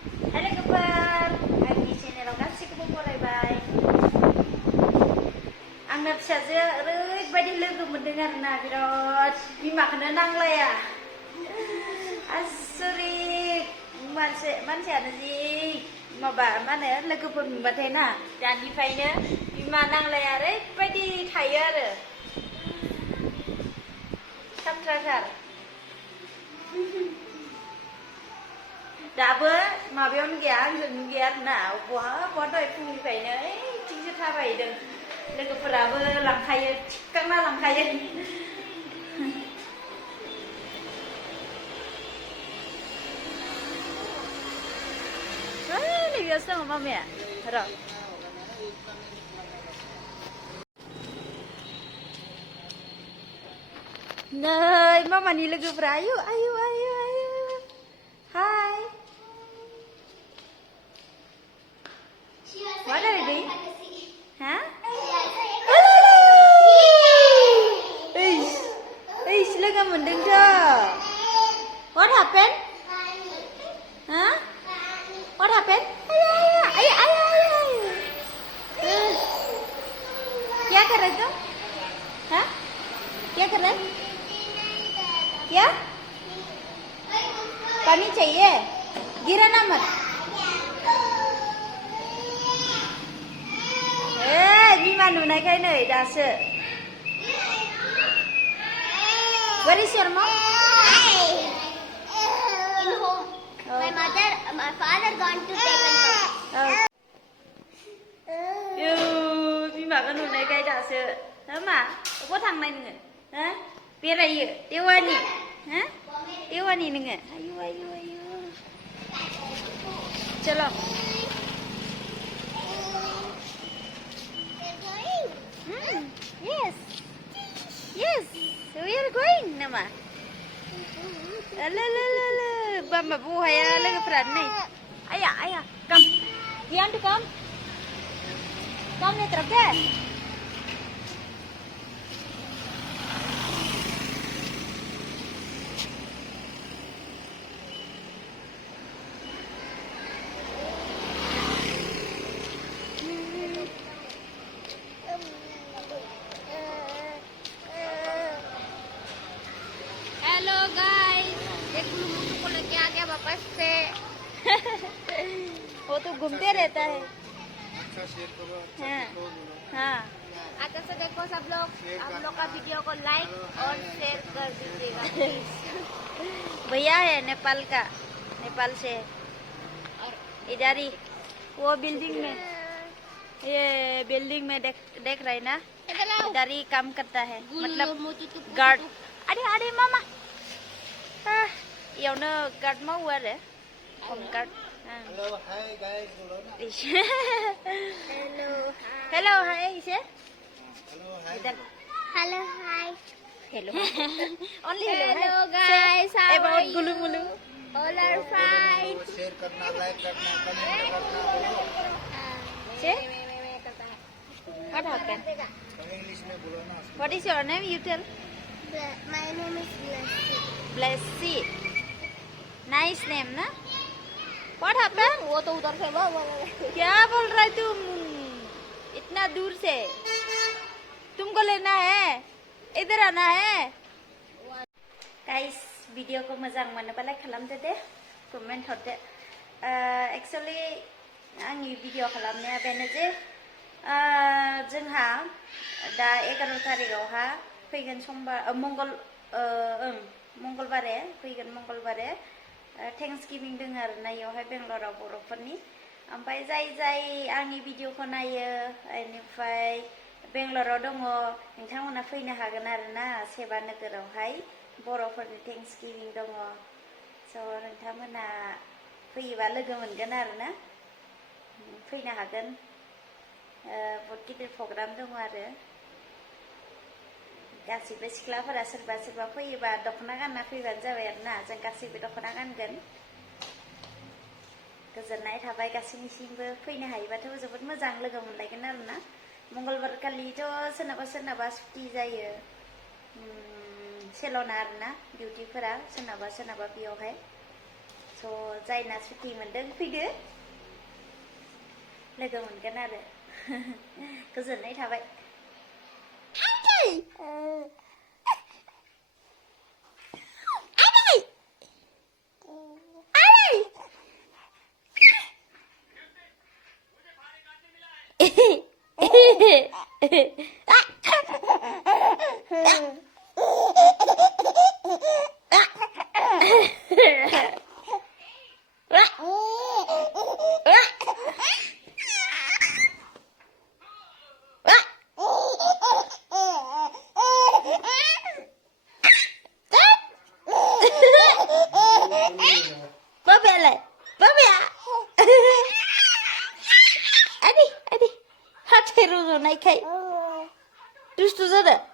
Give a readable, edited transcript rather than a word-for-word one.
Hai logoफोर आंनि चेनेलाव गासिखौबो बरायबाय आंना फिसाजोआ ओरैबायदि लोगो मोनदों आरोना बिराद बिमाखौनो नांलाया आसरित मानसियानो जि माबा मा होनो लोगोफोर मोनबाथाय ना दानिफ्रायनो बिमा नांलाया ओरैबायदि थायो आरो साबथ्राथार दाबो माबायावनो गैया आंजोंनो गैया आरोना बहा दहाय फुंनिफ्रायनो ओइथिंसो थाबायदों लोगोफोराबो लांखायो थिखांना लांखायो नैबेयावसो दङ मामाया र' नै मामानि लोगोफोरा आयु आयु आयु आयु हाय What are you doing? Huh? Eish, logo mending tuh. What happened? Huh? What happened? Ayo. क्या कर रहे तुम? हाँ? क्या कर रहे? क्या? पानी चाहिए? गिरा ना मत. बिमा नुनायखाय नै दासो Where is your mom? In home. My father gone to take बिमाखौ नुनायखाय दासो मा अबाव थांनाय नोङो हो बेरायो देवानि हो देवानि नोङो आयु चलो Yes, we are going nama. Ala, bamba buaya logoफोरा नै. Ayah, come. You want to come? Come later, okay? Hello guys, एक मुझे को लेके आ गया वापस से वो तो घूमते रहता है अच्छा शेयर करो हाँ अच्छा से देखो सब लोग आप लोग का वीडियो को लाइक और शेयर कर दीजिएगा भैया है नेपाल से और इधर ही वो बिल्डिंग में देख रहे ना इधर ही काम करता है मतलब गार्ड अरे मामा यावनो गार्ड मावो आरो होम गार्ड हेलो हाय गाइस बोलो ना हेलो हाय इसे hello hi hello hi hello only hello guys about Gulu मुलू all R fine share corona like corona comment करना बोलो से What happened? इंग्लिश में बोलो ना What is your name? You tell. My name is Blessy. Nice name, ना? What happened? वो तो उधर से वो क्या बोल रहा है तुम? इतना दूर से तुमको लेना है इधर आना है Guys, वीडियो को मोजां मोनोबा लाइक खालामदो दे कमेन्ट हरदो एक्चुअली आंनि भिडिअ खालामनाया बेनो जे जोंहा दा 11 तारिखआवहा फैगोन समबार मंगलबारे फैगोन मंगलबारे थेंक्सगिभिं दङ आरोना इयावहाय बेंगलराव बर'फोरनि ओमफ्राय जाय आंनि भिडिअखौ नायो बेनिफ्राय बेंगलराव दङ नोंथांमोना फैनो हागोन आरोना सेबा नोगोरावहाय बर'फोरनि थेंक्सगिभिं दङ स' नोंथांमोना फैयोबा लोगो मोनगोन आरोना फैनो हागोन बहुत गिदिर प्रग्राम दङ आरो गासिबो सिख्लाफोरा सोरबा फैयोबा दख'ना गानना फैबानो जाबाय आरोना जों गासिबो दख'ना गानगोन गोजोननाय थाबाय गासिनिसिमबो फैनो हायोबाथ' जोबोद मोजां लोगो मोनलायगोन आरोना मंगलबार खालिथ' सोरनाबा सुटि जायो सेलना आरोना डिउटिफोरा सोरनाबा बेयावहाय स' जायना सुटि मोनदों फैदो लोगो मोनगोन आरो गोजोननाय थाबाय Bapak Bapak Adi hati rujuh naik kai. Terus tuh ada